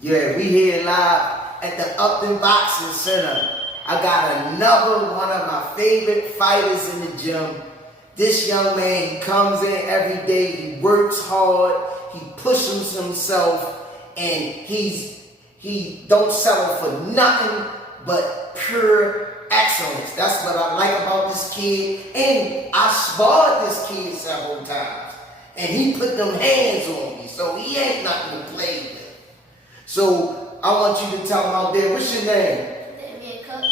Yeah, we here live at the Upton Boxing Center. I got another one of my favorite fighters in the gym. This young man, he comes in every day, he works hard, he pushes himself, and he don't settle for nothing but pure excellence. That's what I like about this kid. And I sparred this kid several times, and he put them hands on me, so he ain't nothing to play with. So I want you to tell him out there, what's your name? Damien Cook.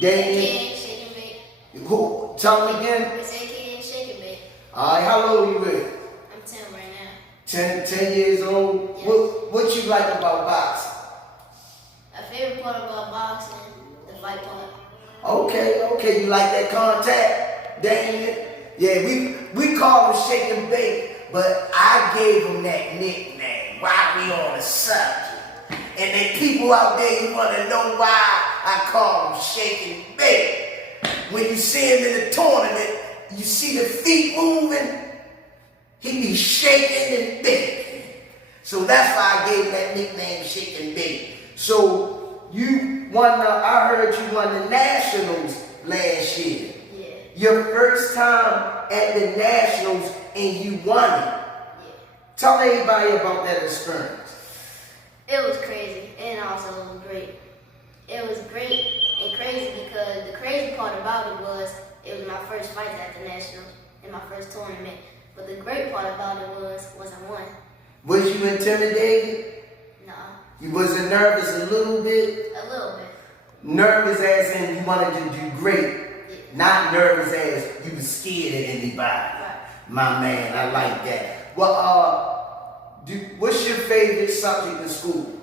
Damien. Shake and bake. Who? Tell me again. It's AKA Shake and Bake. All right, how old you with? I'm 10 right now. 10 years old? Yes. What you like about boxing? My favorite part about boxing, the fight part. Okay, you like that contact, Damien? Yeah, we call him Shake and Bake, but I gave him that nickname while we on the subject. And the people out there, you want to know why I call him Shake and Bake. When you see him in the tournament, you see the feet moving, he be shaking and baking. So that's why I gave that nickname Shake and Bake. So you won I heard you won the Nationals last year. Yeah. Your first time at the Nationals and you won it. Yeah. Tell everybody about that experience. It was crazy, and also it was great. It was great and crazy because the crazy part about it was my first fight at the Nationals in my first tournament. But the great part about it was I won. Was you intimidated? No, You wasn't nervous a little bit? a little bit. Nervous as in you wanted to do great. Yeah. Not nervous as you was scared of anybody. Right. My man, I like that. Well, what's your favorite subject in school?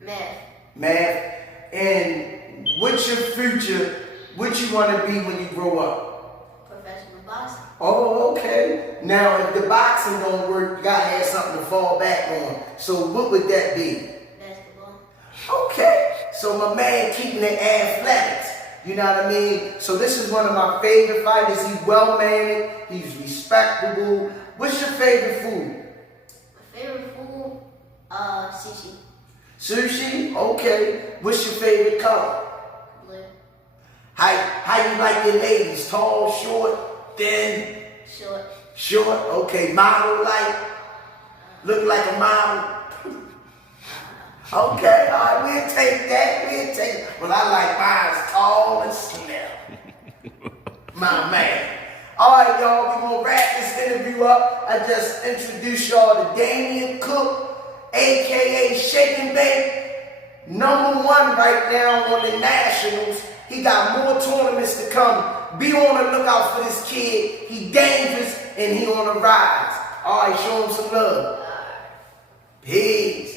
Math. Math. And what's your future? What you want to be when you grow up? Professional boxing. Oh, okay. Now, if the boxing don't work, you gotta have something to fall back on. So what would that be? Basketball. Okay. So my man keeping it athletics. You know what I mean? So this is one of my favorite fighters. He's well-mannered. He's respectable. What's your favorite food? My favorite food, sushi. Sushi? Okay. What's your favorite color? Blue. How you like your ladies? Tall, short, thin? Short. Short? Okay. Model like? Look like a model? Okay, all right, we'll take that. Well, I like mine tall and slim. My man. All right, y'all, we're going to wrap this interview up. I just introduced y'all to Damien Cook, a.k.a. Shake and Bake. #1 right now on the Nationals. He got more tournaments to come. Be on the lookout for this kid. He dangerous and he on the rise. All right, show him some love. Peace.